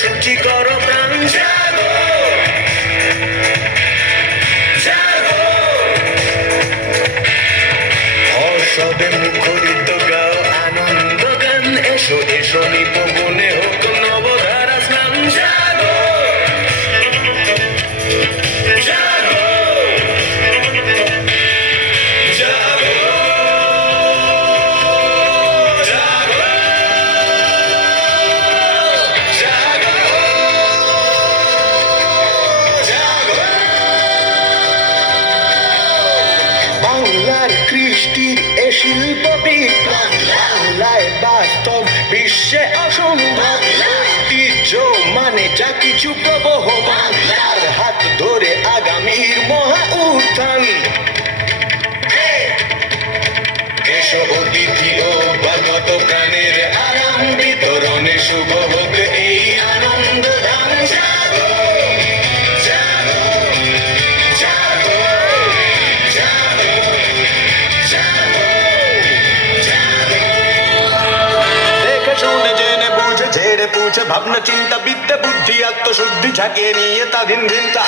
সত্যি করো প্রাণ? জাগো। জাগো। মুখরিত সৃষ্টির এ শিল্প বাংলায় বাস্তব বিশ্বে অসম্ভব। ঐতিহ্য মানে যা কিছু প্রবহমান ছেড়ে পৌঁছে ভাবনা চিন্তা বিদ্যে বুদ্ধি আত্মশুদ্ধি ঝাঁকিয়ে নিয়ে তা তাদিন দিনটা।